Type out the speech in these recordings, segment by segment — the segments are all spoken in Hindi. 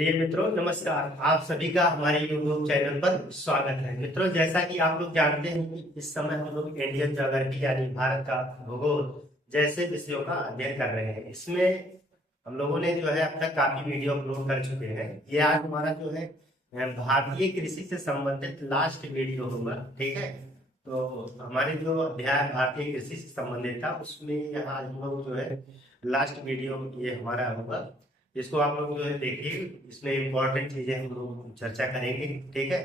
प्रिय मित्रों, नमस्कार। आप सभी का हमारे YouTube चैनल पर स्वागत है। मित्रों, जैसा कि आप लोग जानते हैं कि इस समय हम लोग इंडियन ज्योग्राफी यानी भारत का भूगोल जैसे विषयों का अध्ययन कर रहे हैं। इसमें हम लोगों ने जो है अब तक काफी वीडियो अपलोड कर चुके हैं। ये आज हमारा जो है भारतीय कृषि से संबंधित लास्ट वीडियो होगा। ठीक है, तो हमारे जो अध्याय भारतीय कृषि से संबंधित था उसमें यहाँ आज हम लोग जो है लास्ट वीडियो ये हमारा होगा। इसको आप लोग जो है देखिए, इसमें इंपॉर्टेंट चीजें हम लोग चर्चा करेंगे। ठीक है,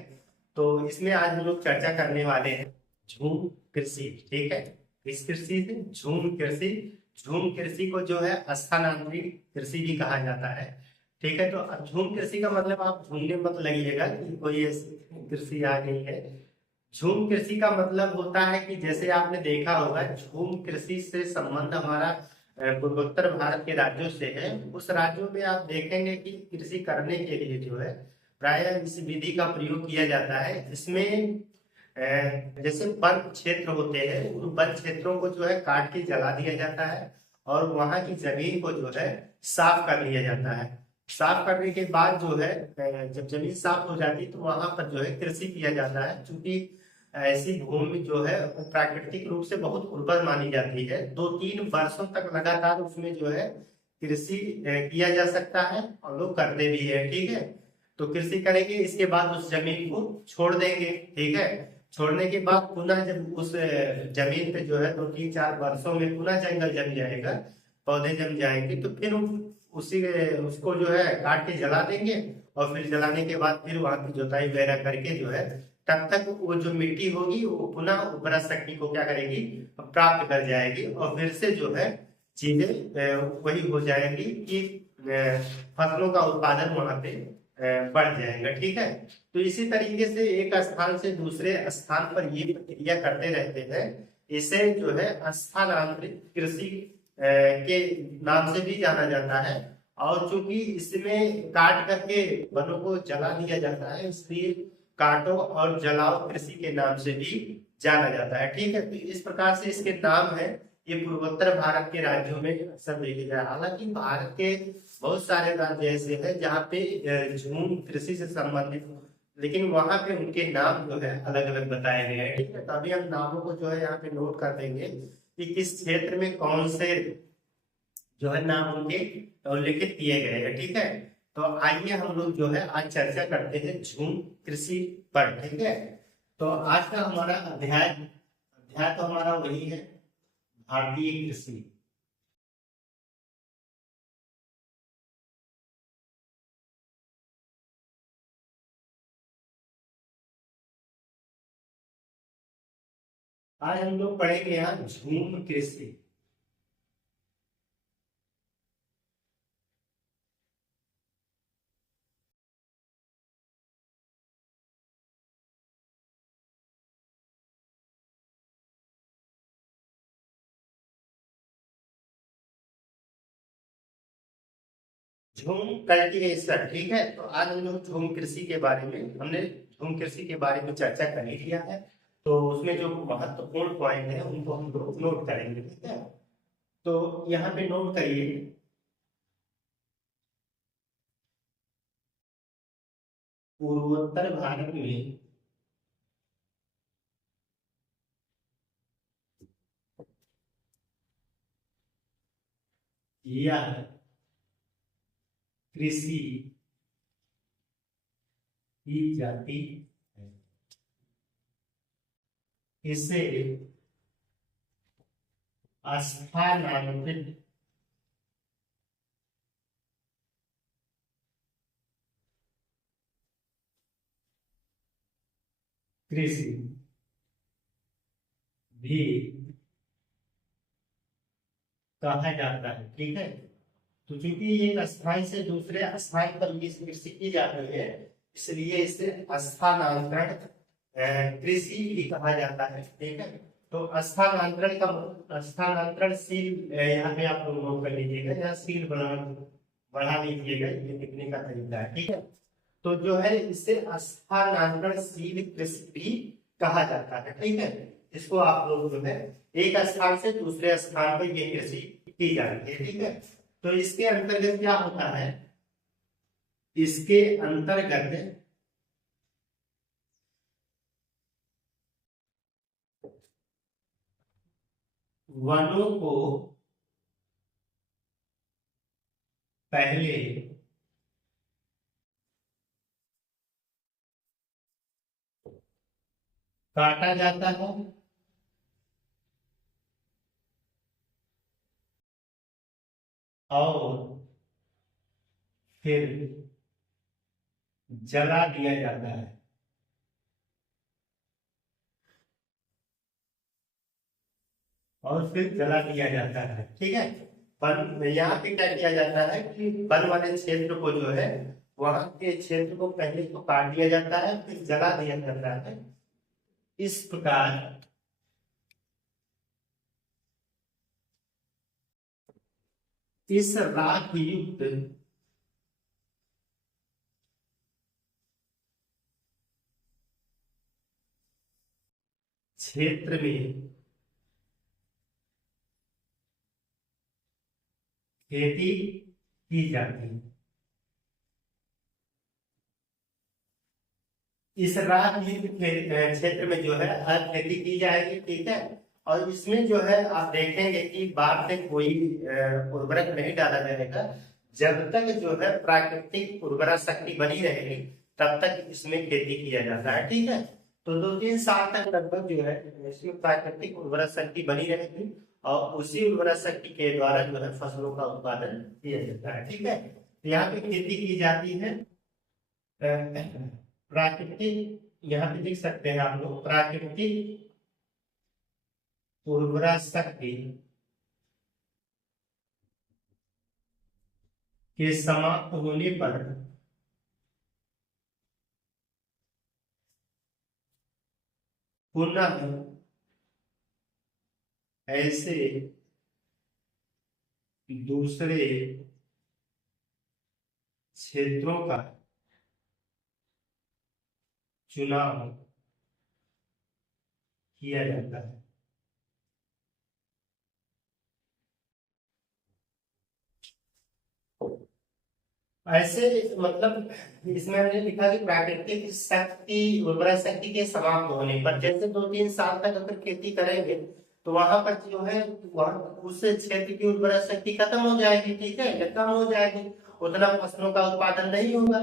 तो इसमें आज हम लोग चर्चा करने वाले हैं झूम कृषि। ठीक है, इस कृषि से झूम कृषि, झूम कृषि को जो है स्थानांतरित कृषि भी कहा जाता है। ठीक है, तो अब झूम कृषि का मतलब आप झूमने मत लगिएगा कि कोई ऐसी कृषि आ गई है। झूम कृषि का मतलब होता है कि जैसे आपने देखा होगा, झूम कृषि से संबंध हमारा पूर्वोत्तर भारत के राज्यों से है। उस राज्यों में आप देखेंगे कि कृषि करने के लिए जो है प्रायः इस विधि का प्रयोग किया जाता है। इसमें जैसे वन क्षेत्र होते हैं, उन वन क्षेत्रों को जो है काट के जला दिया जाता है और वहां की जमीन को जो है साफ कर लिया जाता है। साफ करने के बाद जो है जब जमीन साफ हो जाती है तो वहां पर जो है कृषि किया जाता है। क्योंकि ऐसी भूमि जो है वो प्राकृतिक रूप से बहुत उर्वर मानी जाती है। 2-3 वर्षों तक लगातार उसमें जो है कृषि किया जा सकता है और लोग करते भी है। ठीक है, तो कृषि करेंगे, इसके बाद उस जमीन को छोड़ देंगे। ठीक है, छोड़ने के बाद पुनः जब उस जमीन पे जो है 2-3-4 वर्षों में पुनः जंगल जम जाएगा, पौधे जम जाएंगे, तो फिर उसी उसको जो है काट के जला देंगे और फिर जलाने के बाद फिर वहां की जुताई वगैरह करके जो है तब तक वो जो मिट्टी होगी वो पुनः उर्वरा शक्ति को क्या करेगी, प्राप्त कर जाएगी और फिर से जो है चीजें वही हो जाएंगी कि फसलों का उत्पादन वहां पे बढ़ जाएगा। ठीक है, तो इसी तरीके से एक स्थान से दूसरे स्थान पर ये प्रक्रिया करते रहते हैं। इसे जो है स्थानांतरित कृषि के नाम से भी जाना जाता है। और चूंकि इसमें काट करके वनों को जला दिया जाता है, इसलिए काटो और जलाओ कृषि के नाम से भी जाना जाता है। ठीक है, तो इस प्रकार से इसके नाम है। ये पूर्वोत्तर भारत के राज्यों में अक्सर देखे जाए। हालांकि भारत के बहुत सारे राज्य ऐसे हैं जहाँ पे झूम कृषि से संबंधित, लेकिन वहां पे उनके नाम जो है अलग अलग बताए गए हैं। ठीक है, तो अभी हम नामों को जो है यहाँ पे नोट कर देंगे कि किस क्षेत्र में कौन से जो है नाम उनके उल्लेखित किए गए हैं। ठीक है, तो आइए हम लोग जो है आज चर्चा करते हैं झूम कृषि पर। ठीक है, तो आज का हमारा अध्याय अध्याय तो हमारा वही है, भारतीय कृषि। आज हम लोग पढ़ेंगे यहाँ झूम कृषि। झूम कल्टीवेशन। ठीक है, तो आज हम लोग झूम कृषि के बारे में, हमने झूम कृषि के बारे में चर्चा कर ही लिया है। तो उसमें जो महत्वपूर्ण पॉइंट है उनको हम लोग नोट करेंगे। ठीक है, तो यहाँ पे नोट करिए, पूर्वोत्तर भारत में यह कृषि की जाती है। इसे स्थानांतरित कृषि भी कहा जाता है। ठीक है, तो चूंकि एक स्थान से दूसरे स्थान पर इस कृषि की जा रही है, इसलिए इसे स्थानांतरण कृषि भी कहा जाता है। ठीक है, तो स्थानांतरण का स्थानांतरणशील यहाँ पे आप लोग नोट कर लीजिएगा, यहाँ सील बढ़ा लीजिएगा, ये लिखने का तरीका है। ठीक है, तो जो है इसे स्थानांतरणशील कृषि भी कहा जाता है। ठीक है, इसको आप लोग जो है एक स्थान से दूसरे स्थान पर ये कृषि की जाती है। ठीक है, तो इसके अंतर्गत क्या होता है इसके अंतर्गत वनों को पहले काटा जाता है और फिर जला दिया जाता है। और फिर जला दिया जाता है, ठीक है। वन यहाँ पे क्या किया जाता है कि वन वाले क्षेत्र को जो है, वहां के क्षेत्र को पहले तो काट दिया जाता है, फिर जला दिया जाता है। इस प्रकार इस राख युक्त क्षेत्र में खेती की जाती है। इस राख युक्त क्षेत्र में जो है हर खेती की जाएगी, ठीक है। और इसमें जो है आप देखेंगे कि बाद में कोई उर्वरक नहीं डाला जाएगा। जब तक जो है प्राकृतिक उर्वरा शक्ति बनी रहेगी तब तक इसमें खेती किया जाता है, ठीक है। तो 2-3 साल तक लगभग जो है इसमें प्राकृतिक उर्वरा शक्ति बनी रहेगी और उसी उर्वरा शक्ति के द्वारा जो है फसलों का उत्पादन किया जाता है, ठीक है। यहाँ पे खेती की जाती है प्राकृतिक, यहाँ पे देख सकते हैं आप लोग, प्राकृतिक उर्वरा शक्ति के समाप्त होने पर पुनः ऐसे दूसरे क्षेत्रों का चुनाव किया जाता है। ऐसे मतलब इसमें हमने लिखा कि प्राकृतिक शक्ति उर्वरा शक्ति के समाप्त होने पर, जैसे 2-3 साल तक अगर खेती करेंगे तो वहां पर जो है वहां उस क्षेत्र की उर्वरा शक्ति खत्म हो जाएगी, ठीक है, या कम हो जाएगी, उतना फसलों का उत्पादन नहीं होगा।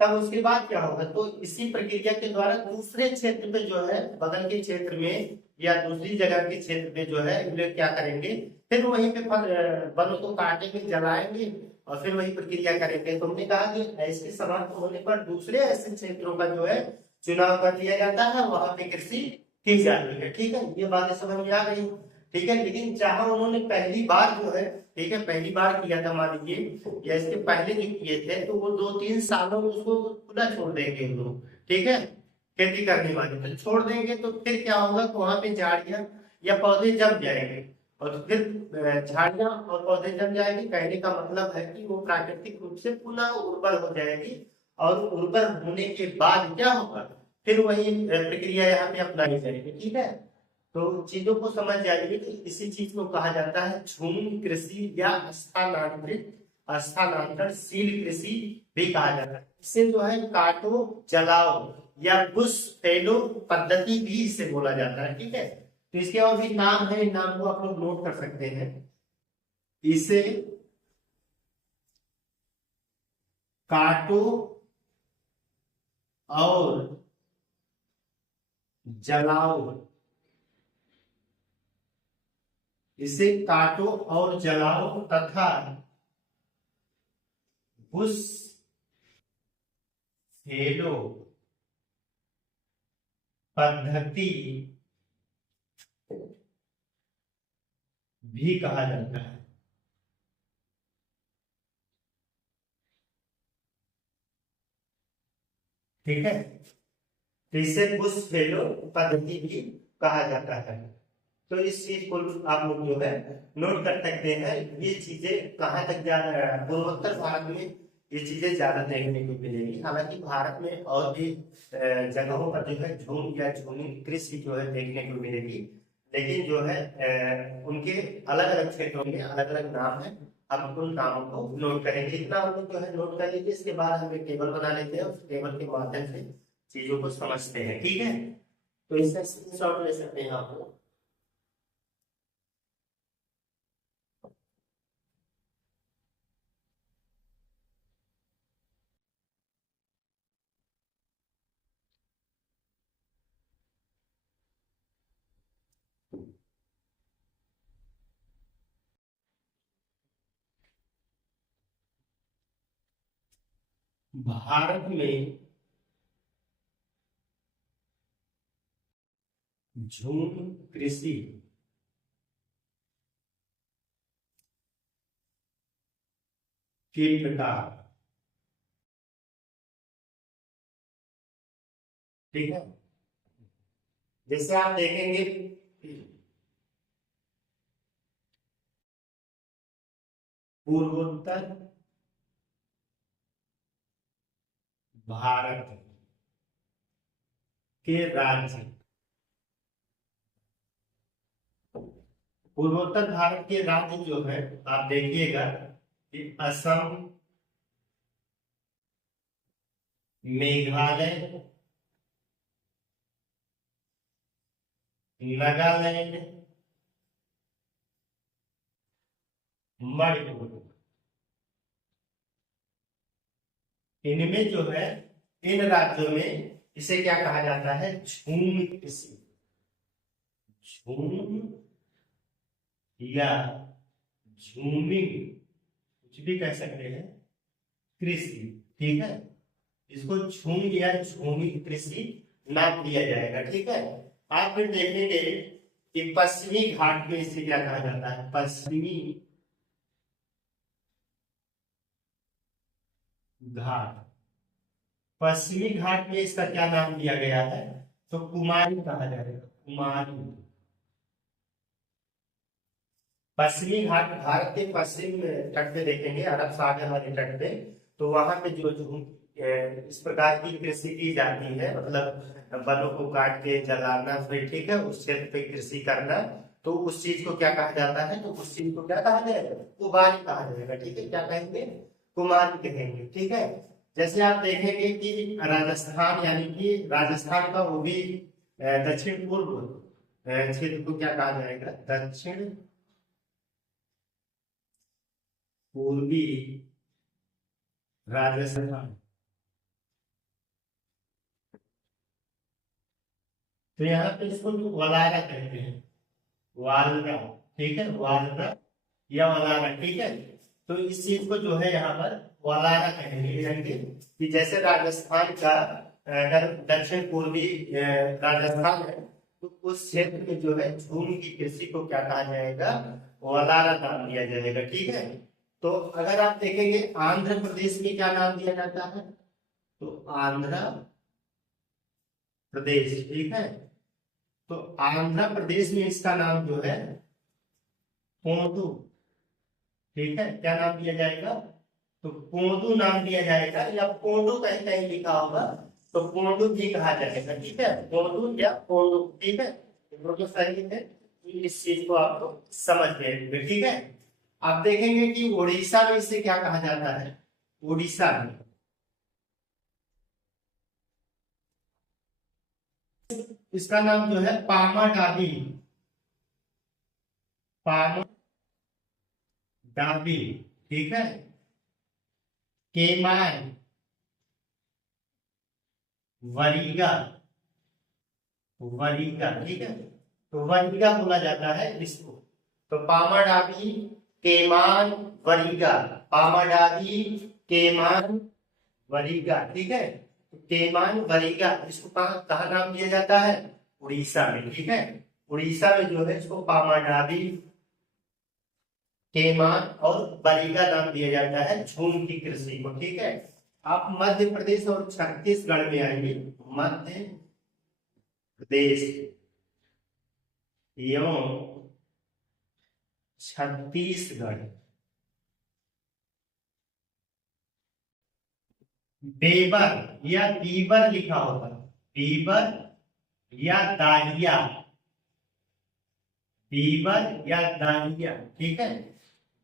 तब उसके बाद क्या होगा, तो इसी प्रक्रिया के द्वारा दूसरे क्षेत्र पे जो है बगल के क्षेत्र में या दूसरी जगह के क्षेत्र पे जो है ये लोग क्या करेंगे, फिर वहीं पे वन को काटेंगे, जलाएंगे और फिर वही प्रक्रिया करेंगे। तो हमने कहा कि ऐसे समाप्त होने पर दूसरे ऐसे क्षेत्रों का जो है चुनाव कर लिया जाता है, वहां पे कृषि की जाती है, ठीक है। ये बातें समझ में आ गई, ठीक है। लेकिन चाहे उन्होंने पहली बार जो है, ठीक है, पहली बार किया था मान लीजिए, या इसके पहले जो किए थे, तो वो 2-3 सालों में उसको खुला छोड़ देंगे लोग, ठीक है, खेती करने वाले तो छोड़ देंगे। तो फिर क्या होगा कि वहां पे झाड़ियां या पौधे जम जाएंगे और तो फिर झाड़ियां और पौधे जम जाएंगे। कहने का मतलब है कि वो प्राकृतिक रूप से पुनः उर्वर हो जाएगी और उर्वर होने के बाद क्या होगा, फिर वही प्रक्रिया यहाँ पे अपनाई जाएगी, ठीक है। तो चीजों को समझ जाइए कि इसी चीज को कहा जाता है झूम कृषि या स्थानांतरणशील कृषि भी कहा जाता है। इसे जो है काटो जलाओ या बुश फैलो पद्धति भी इसे बोला जाता है, ठीक है। तो इसके और भी नाम है, नाम को आप लोग नोट कर सकते हैं। इसे काटो और जलाओ, इसे काटो और जलाओ तथा बुश फैलो पद्धति भी कहा जाता है, ठीक है। तो इसे बुश फैलो पद्धति भी कहा जाता है। तो इस चीज को आप लोग जो है नोट कर सकते हैं। ये चीजें कहाँ तक ज्यादा पूर्वोत्तर भारत में ये चीजें ज्यादा देखने को मिलेगी। हालांकि भारत में और भी जगहों पर जो है झूम या झूमी कृषि जो है देखने को मिलेगी, लेकिन जो है उनके अलग अलग क्षेत्रों में अलग अलग नाम है, अब उन नामों को नोट करेंगे। इतना हम लोग जो है नोट कर लीजिए, इसके बाद हम एक टेबल बना लेते हैं, उस टेबल के माध्यम से चीजों को समझते हैं, ठीक है। तो इसका स्क्रीनशॉट ले सकते हैं आप लोग। भारत में झूम कृषि के प्रकार, ठीक है। जैसे आप देखेंगे पूर्वोत्तर भारत के राज्य, पूर्वोत्तर भारत के राज्य जो है आप देखिएगा कि असम, मेघालय, नागालैंड, मणिपुर, इनमें जो है इन राज्यों में इसे क्या कहा जाता है, झूम कृषि, झूम या झूमिंग कुछ भी कह सकते हैं कृषि, ठीक है। इसको झूम या झूमिंग कृषि नाम दिया जाएगा, ठीक है। आप फिर देखेंगे कि पश्चिमी घाट में इसे क्या कहा जाता है, पश्चिमी घाट, पश्चिमी घाट में इसका क्या नाम दिया गया है, तो कुमारी कहा जाएगा, कुमारी। पश्चिमी घाट भारत के पश्चिम तट पे देखेंगे, अरब सागर वाले तट पे, तो वहां पे जो इस प्रकार की कृषि की जाती है, मतलब वनों को काट के जलाना, फिर ठीक है उस क्षेत्र पे कृषि करना, तो उस चीज को क्या कहा जाता है, तो उस चीज को क्या कहा जाएगा, कुमारी कहा जाएगा, ठीक है। क्या कहेंगे, कुमारी कहेंगे, ठीक है। जैसे आप देखेंगे कि राजस्थान, यानी कि राजस्थान का वो भी दक्षिण पूर्व क्षेत्र को क्या कहा जाएगा, दक्षिण पूर्वी राजस्थान। तो यहाँ पे इसको वलारा कहते हैं, वालरा, ठीक है, वालरा या वलारा, ठीक है। तो इस चीज को जो है यहाँ पर वलारा कहेंगे, कि जैसे राजस्थान का अगर दक्षिण पूर्वी राजस्थान है, तो उस क्षेत्र में जो है झूम की कृषि को क्या कहा जाएगा, वलारा नाम दिया जाएगा, ठीक है। तो अगर आप देखेंगे आंध्र प्रदेश में क्या नाम दिया जाता है, तो आंध्र प्रदेश, ठीक है। तो आंध्र प्रदेश में इसका नाम जो है पोंदू, ठीक है। क्या नाम दिया जाएगा, तो पोंदू नाम दिया जाएगा, या पोंदू कहीं कहीं लिखा होगा तो पोंदू भी कहा जाएगा, ठीक है, पोंदू या पोंदू, ठीक है। तो सही है, इस चीज को आपको समझ गए, ठीक है। आप देखेंगे कि उड़ीसा में इसे क्या कहा जाता है, उड़ीसा में इसका नाम जो है पामाडावी, पामाडावी, ठीक है। केमान, वरीगा, वरीगा, ठीक है। तो वरीगा बोला जाता है इसको। तो पामाडावी, केमान, वरीगा, पामाडावी, केमान, वरीगा, ठीक है। तो केमान, वरीगा, इसको कहाँ नाम दिया जाता है, उड़ीसा में, ठीक है। उड़ीसा में जो है इसको पामाडावी, केमान और वरीगा नाम दिया जाता है झूम की कृषि को, ठीक है। आप मध्य प्रदेश और छत्तीसगढ़ में आएंगे, मध्य प्रदेश एवं छत्तीसगढ़, बेबर या बीबर लिखा होगा, बीबर या दाहिया, बीबर या दाहिया, ठीक है।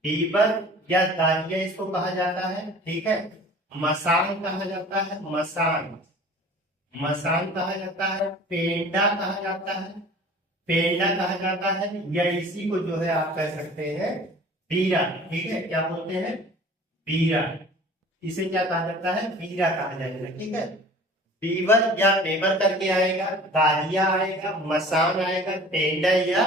बीबर या दाहिया इसको कहा जाता है, ठीक है। मसान कहा जाता है, मसान, मसान कहा जाता है। पेंडा कहा जाता है, पेंडा कहा जाता है। या इसी को जो है आप कह सकते हैं बीरा, ठीक है। क्या बोलते हैं? बीरा। इसे क्या कहा जाता है? बीरा कहा जाएगा, ठीक है। बीवर या बेवर करके आएगा, दाहिया आएगा, मसान आएगा, पेंडा या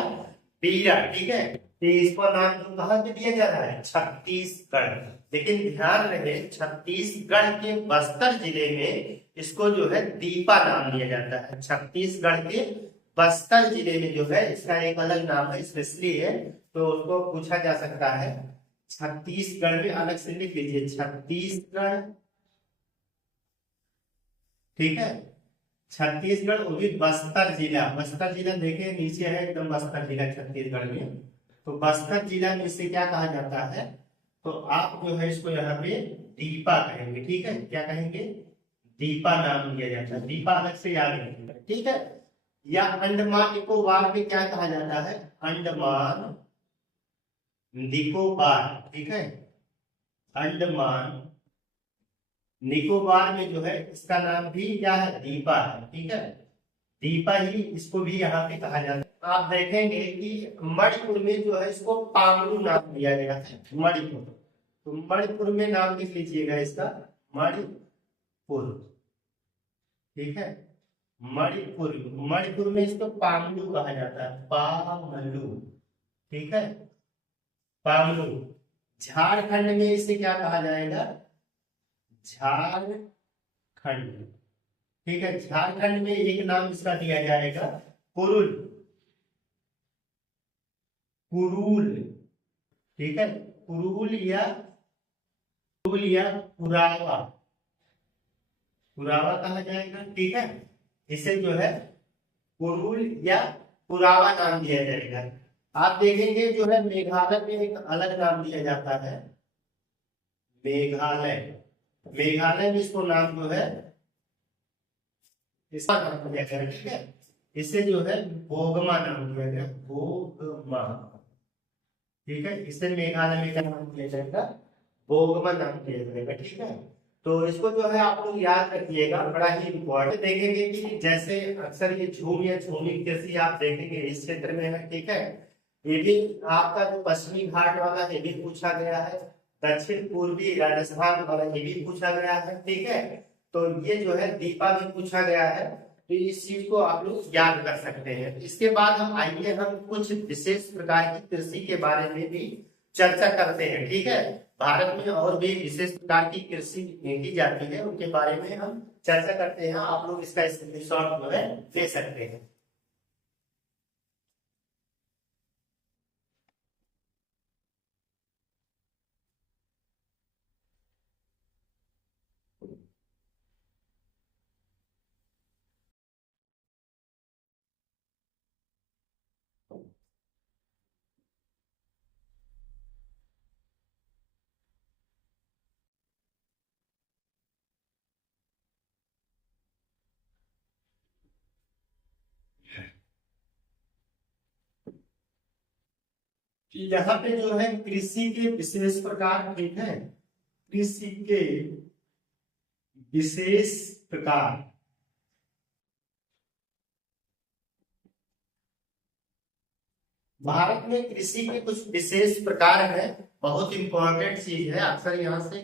बीरा, ठीक है। तो इसका नाम जो कहाँ पे दिया जा रहा है? छत्तीसगढ़। लेकिन ध्यान रहे, छत्तीसगढ़ के बस्तर जिले में इसको जो है दीपा नाम दिया जाता है। छत्तीसगढ़ के बस्तर जिले में जो है इसका एक अलग नाम है, स्पेशली है, तो उसको पूछा जा सकता है। छत्तीसगढ़ में अलग से लिख लीजिए, छत्तीसगढ़, ठीक है। छत्तीसगढ़, वो भी बस्तर जिला। बस्तर जिला देखे नीचे है एकदम, बस्तर जिला छत्तीसगढ़ में। तो बस्तर जिला में इसे क्या कहा जाता है? तो आप जो है इसको यहाँ पे दीपा कहेंगे, ठीक है। क्या कहेंगे? दीपा नाम दिया जाता है। दीपा अलग से याद रखिएगा, ठीक है। या अंडमान निकोबार में क्या कहा जाता है? अंडमान निकोबार, ठीक है। अंडमान निकोबार में जो है इसका नाम भी क्या है? दीपा है, ठीक है। दीपा ही इसको भी यहाँ पे कहा जाता है। आप देखेंगे कि मणिपुर में जो है इसको पांगलू नाम दिया गया है, मणिपुर। तो मणिपुर में नाम लिख लीजिएगा इसका, मणिपुर, ठीक है। मणिपुर, मणिपुर में इसको पांगलू कहा जाता है, पांगलू, ठीक है, पांगलू। झारखंड में इसे क्या कहा जाएगा? झारखंड, ठीक है। झारखंड में एक नाम इसका दिया जाएगा कुरुल, कुरुल, ठीक है। कुरुल या पुरावा, पुरावा कहा जाएगा, ठीक है। इसे जो है कुरुल या पुरावा नाम दिया जाएगा। आप देखेंगे जो है मेघालय में एक अलग नाम दिया जाता है, मेघालय। मेघालय में इसको नाम जो है, इसका नाम दिया गया, ठीक है। इसे जो है बोगमा नाम दिया गया, बोगमा, ठीक है। इसे मेघालय में क्या नाम दिया जाएगा? बोगमा नाम दिया जाएगा, ठीक है। तो इसको जो है आप लोग याद रखिएगा, बड़ा ही इम्पोर्टेंट। देखेंगे कि जैसे अक्सर ये झूम या झूमी कृषि आप देखेंगे इस क्षेत्र में है, ठीक है। ये भी आपका जो पश्चिमी घाट वाला ये भी पूछा गया है, दक्षिण पूर्वी राजस्थान वाला ये भी पूछा गया है, ठीक है। तो ये जो है दीपा भी पूछा गया है, तो इस चीज को आप लोग याद कर सकते हैं। इसके बाद हम आइए हम कुछ विशेष प्रकार की कृषि के बारे में भी चर्चा करते हैं, ठीक है। भारत में और भी विशेष प्रकार की कृषि की जाती है, उनके बारे में हम चर्चा करते हैं। आप लोग इसका स्क्रीनशॉट जो है ले सकते हैं। यहाँ पे जो है कृषि के विशेष प्रकार, ठीक है। कृषि के विशेष प्रकार, भारत में कृषि के कुछ विशेष प्रकार है, बहुत इंपॉर्टेंट चीज है, अक्सर यहाँ से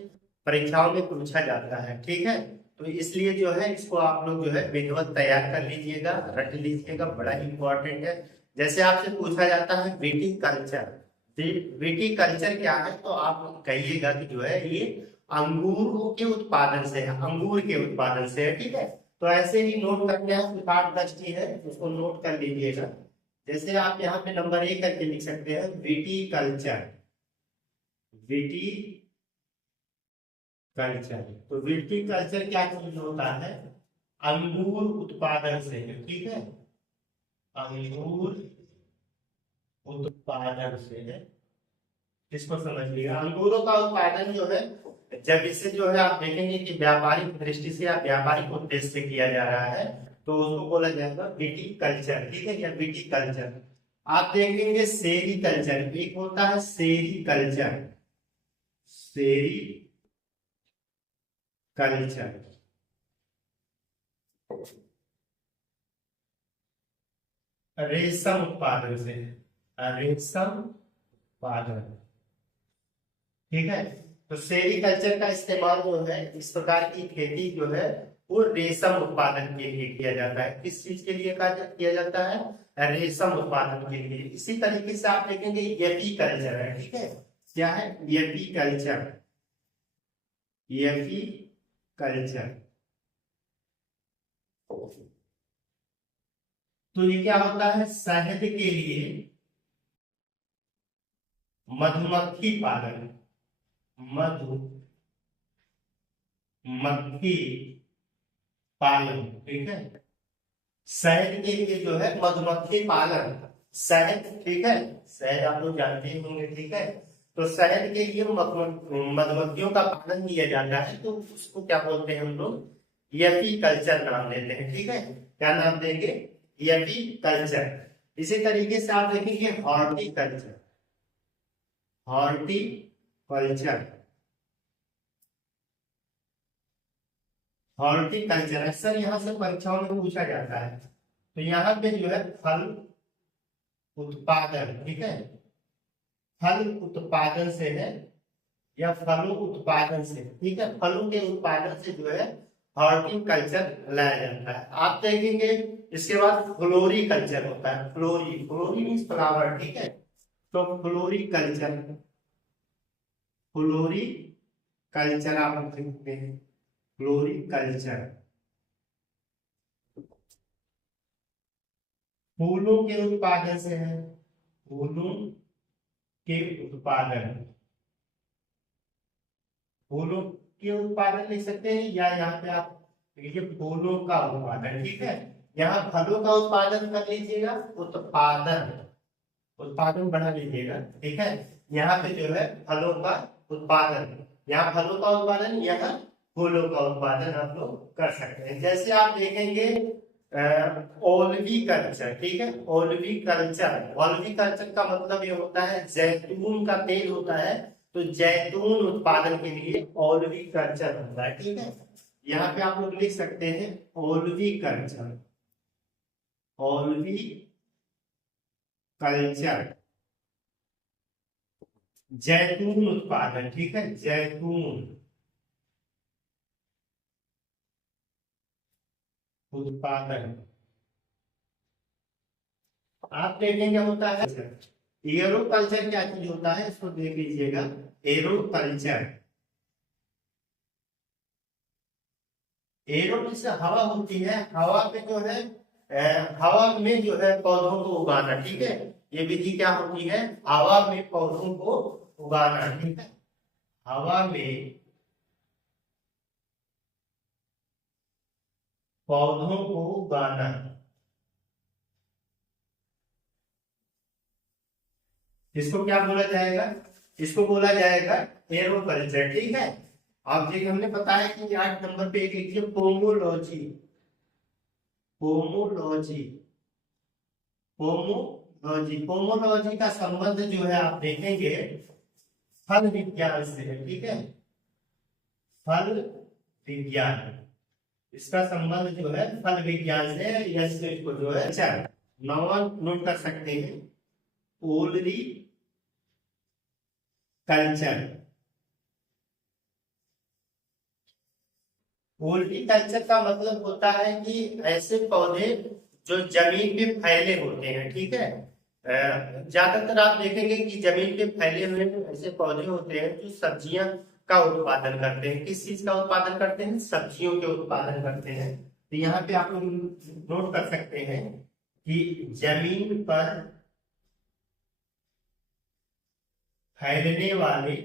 परीक्षाओं में पूछा जाता है, ठीक है। तो इसलिए जो है इसको आप लोग जो है विधिवत तैयार कर लीजिएगा, रट लीजिएगा, बड़ा इंपॉर्टेंट है। जैसे आपसे पूछा जाता है विटीकल्चर, विटीकल्चर क्या है? तो आप कहिएगा कि जो है ये अंगूर के उत्पादन से है, अंगूर के उत्पादन से है, ठीक है। तो ऐसे ही नोट करने हैं, पाठ दृष्टि है उसको नोट कर लीजिएगा। जैसे आप यहाँ पे नंबर 1 करके लिख सकते हैं विटीकल्चर, विटीकल्चर। तो विटीकल्चर क्या चीज होता है? अंगूर उत्पादन से, ठीक है, अंगूर उत्पादन से है, इसको समझ लिया। अंगूरों का उत्पादन जो है, जब इसे जो है आप देखेंगे कि व्यापारिक दृष्टि से या व्यापारिक उद्देश्य से किया जा रहा है, तो उसको बोला जाएगा विटीकल्चर, ठीक है, या विटीकल्चर। आप देखेंगे सेरीकल्चर, एक होता है सेरीकल्चर, सेरी कल्चर। रेशम उत्पादन से, रेशम उत्पादन, ठीक है। तो सेरीकल्चर का इस्तेमाल जो है, इस प्रकार की खेती जो है वो रेशम उत्पादन के लिए किया जाता है। किस चीज के लिए किया जाता है? रेशम उत्पादन के लिए। इसी तरीके से आप देखेंगे एपी कल्चर है, ठीक है। क्या है? AP culture, AP culture. तो ये क्या होता है? शहद के लिए मधुमक्खी पालन, मधुमक्खी पालन, ठीक है। शहद के लिए जो है मधुमक्खी पालन, शहद, ठीक है। शहद आप लोग जानते ही होंगे, ठीक है। तो शहद के लिए मधुमक्खियों का पालन किया जाता है, तो उसको क्या बोलते हैं हम लोग? एपी कल्चर नाम देते हैं, ठीक है। क्या नाम देंगे? AP culture. इसी तरीके से आप देखेंगे हॉर्टिकल्चर, हॉर्टिकल्चर, हॉर्टिकल्चर अक्सर यहाँ से परीक्षाओं में पूछा जाता है। तो यहाँ पे जो है फल उत्पादन, ठीक है, फल उत्पादन से है या फलों उत्पादन से, ठीक है। फलों के उत्पादन से जो है हॉर्टिकल्चर लाया जाता है। आप देखेंगे इसके बाद फ्लोरिकल्चर होता है, फ्लोरी मीन्स फ्लावर, ठीक है। तो फ्लोरिकल्चर, फ्लोरिकल्चर आप देखते हैं, फ्लोरिकल्चर फूलों के उत्पादन से है, फूलों के उत्पादन, फूलों के उत्पादन लिख सकते हैं, या यहाँ पे आप देखिए फूलों का उत्पादन, ठीक है। यहाँ फलों का उत्पादन कर लीजिएगा, उत्पादन, उत्पादन बढ़ा लीजिएगा, ठीक है। यहाँ पे जो है फलों का उत्पादन, यहाँ फलों का उत्पादन, यहाँ फूलों का उत्पादन आप लोग कर सकते हैं। जैसे आप देखेंगे ओलवी कल्चर, ठीक है। ओलवी कल्चर, ओलवी कल्चर का मतलब ये होता है जैतून का तेल होता है, तो जैतून उत्पादन के लिए ओलवी कल्चर होता है, ठीक है। यहाँ पे आप लोग लिख सकते हैं ओलवी कल्चर, ओलवी कल्चर, जैतून उत्पादन, ठीक है, जैतून उत्पादन। आप देखेंगे होता है एरो कल्चर, क्या चीज होता है इसको देख लीजिएगा। एरो कल्चर, एरो से हवा होती है, हवा पे जो है हवा में जो है पौधों को उगाना, ठीक है। ये विधि क्या होती है? हवा में पौधों को उगाना, ठीक है। हवा में पौधों को उगाना, इसको क्या बोला जाएगा? इसको बोला जाएगा एरोकल्चर, ठीक है। आप देखिए हमने बताया कि 8 नंबर पे एक लिखिए पोमोलॉजी, पोमोलॉजी, पोमोलॉजी। पोमोलॉजी का संबंध जो है आप देखेंगे फल विज्ञान से है, ठीक है, फल विज्ञान। इसका संबंध जो है फल विज्ञान से, इसको जो है अच्छा नोट कर सकते हैं, ओलरी कल्चर। हॉर्टिकल्चर का मतलब होता है कि ऐसे पौधे जो जमीन पे फैले होते हैं, ठीक है। ज्यादातर आप देखेंगे कि जमीन पे फैले हुए ऐसे पौधे होते हैं जो सब्जियां का उत्पादन करते हैं। किस चीज का उत्पादन करते हैं? सब्जियों के उत्पादन करते हैं। तो यहाँ पे आप लोग नोट कर सकते हैं कि जमीन पर फैलने वाले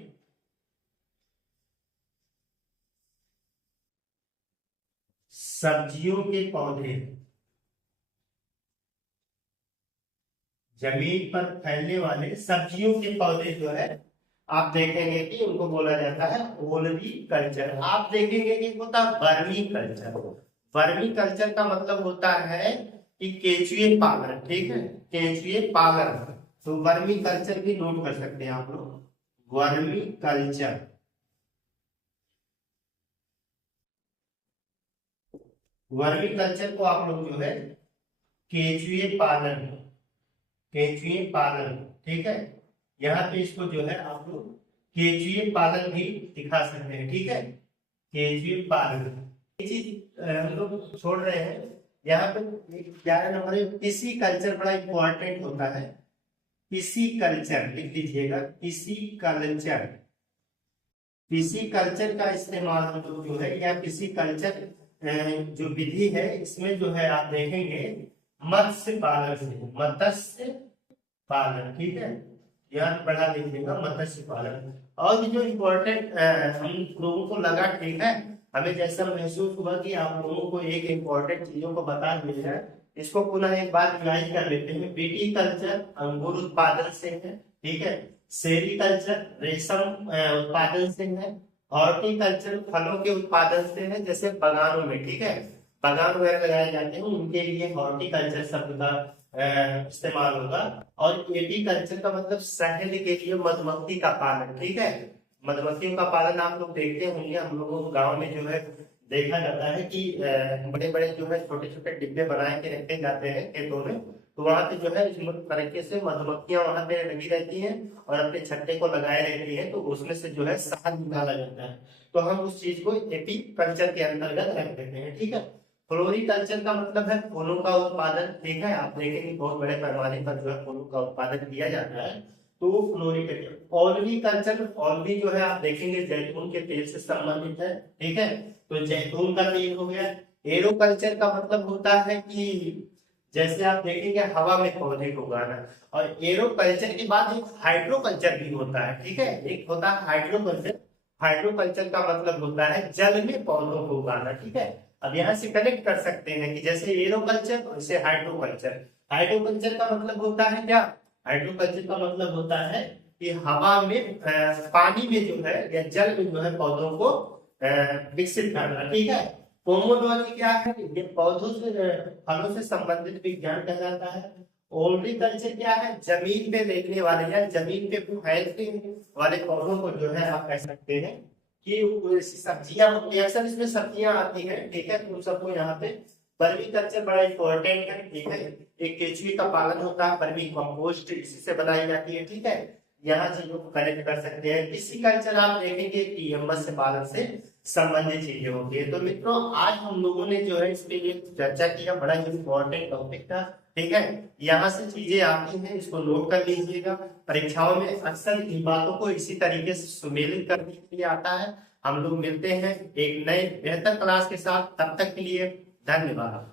सब्जियों के पौधे, जमीन पर फैलने वाले सब्जियों के पौधे जो है आप देखेंगे कि उनको बोला जाता है ओलरी कल्चर। आप देखेंगे कि होता वर्मी कल्चर। वर्मी कल्चर का मतलब होता है कि केंचुए पालन, ठीक है, केंचुए पालन। तो वर्मी कल्चर भी नोट कर सकते हैं आप लोग, वर्मी कल्चर, वर्मी कल्चर को आप लोग जो है केंचुए पालन, केंचुए पालन, ठीक है, यहाँ पे इसको जो है आप लोग केंचुए पालन भी दिखा सकते हैं, ठीक है, केंचुए पालन। ये चीज हम लोग छोड़ रहे हैं। यहाँ पे 11 नंबर में पिसी कल्चर बड़ा इंपॉर्टेंट होता है। पिसी कल्चर लिख लीजिएगा, पिसी कल्चर, पिसी कल्चर का इस्तेमाल हम लोग जो है, या पिसी कल्चर जो विधि है इसमें जो है आप देखेंगे मत्स्य पालन से, मत्स्य पालन, ठीक है, यहाँ बढ़ा लीजिएगा मत्स्य पालन। और जो इम्पोर्टेंट हम लोगों को लगा, ठीक है, हमें जैसा महसूस हुआ कि आप लोगों को एक इम्पोर्टेंट चीजों को बता दिया है, इसको पुनः एक बार रिवाइज कर लेते हैं। बीटी कल्चर अंगूर उत्पादन से है, ठीक है, सेरीकल्चर रेशम उत्पादन से है, हॉर्टिकल्चर फलों के उत्पादन से है, जैसे बागानों में, ठीक है, बागान वगैरह लगाए जाते हैं उनके लिए हॉर्टिकल्चर शब्द का इस्तेमाल होगा। और एपीकल्चर का मतलब शहद के लिए मधुमक्खी का पालन, ठीक है, मधुमक्खियों का पालन आप लोग देखते होंगे, हम लोगों को गाँव में जो है देखा जाता है कि बड़े बड़े जो है छोटे छोटे डिब्बे बना के रखे जाते हैं खेतों में, तो वहां पे जो है इस तरीके से मधुमक्खियां वहां पे लगी रहती हैं और अपने छत्ते को लगाए रहती हैं, तो उसमें से जो है शहद निकाला जाता है, तो हम उस चीज को एपी कल्चर के अंतर्गत रख देते हैं, ठीक है। फ्लोरिकल्चर का मतलब है फूलों का उत्पादन, ठीक है, आप देखेंगे बहुत बड़े पैमाने पर जो है फूलों का उत्पादन किया जाता है, तो वो फ्लोरिकल्चर। ओलिविकल्चर, ओलिवी जो है आप देखेंगे जैतून के तेल से संबंधित है, ठीक है, तो जैतून का तेल हो गया। एरोकल्चर का मतलब होता है कि जैसे आप देखेंगे हवा में पौधे को उगाना, और एरोकल्चर के बाद एक हाइड्रोकल्चर भी होता है, ठीक है, एक होता है हाइड्रोकल्चर। हाइड्रोकल्चर का मतलब होता है जल में पौधों को उगाना, ठीक है। अब यहाँ से कनेक्ट कर सकते हैं कि जैसे एरोकल्चर वैसे हाइड्रोकल्चर। हाइड्रोकल्चर का मतलब होता है क्या, हाइड्रोकल्चर का मतलब होता है कि हवा में पानी में जो है या जल में जो है पौधों को विकसित करना, ठीक है। पोमोलॉजी क्या है, ये पौधों से फलों से संबंधित विज्ञान कहलाता है। ओल्ट्रीकल्चर क्या है, जमीन पे लेटने वाले या जमीन पे फैलने वाले पौधों को जो है आप कह सकते हैं कि सब्जियां होती है, अक्सर इसमें सब्जियां आती हैं, ठीक है, तो उन सबको यहाँ पे। वर्मी कल्चर बड़ा इंपॉर्टेंट है, ठीक है, एक केचुए का पालन होता है, वर्मी कंपोस्ट इसी से बनाई जाती है, ठीक है, यहाँ चीजों को कनेक्ट कर सकते हैं। इसी कल्चर आप देखेंगे कि मत्स्य पालन से संबंधित चीजें होती है। तो मित्रों आज हम लोगों ने जो है इस पे चर्चा किया, बड़ा इंपॉर्टेंट टॉपिक था, ठीक है, यहाँ से चीजें आती हैं, इसको नोट कर लीजिएगा, परीक्षाओं में अक्सर इन बातों को इसी तरीके से सुमेलित करने के लिए आता है। हम लोग मिलते हैं एक नए बेहतर क्लास के साथ, तब तक के लिए धन्यवाद।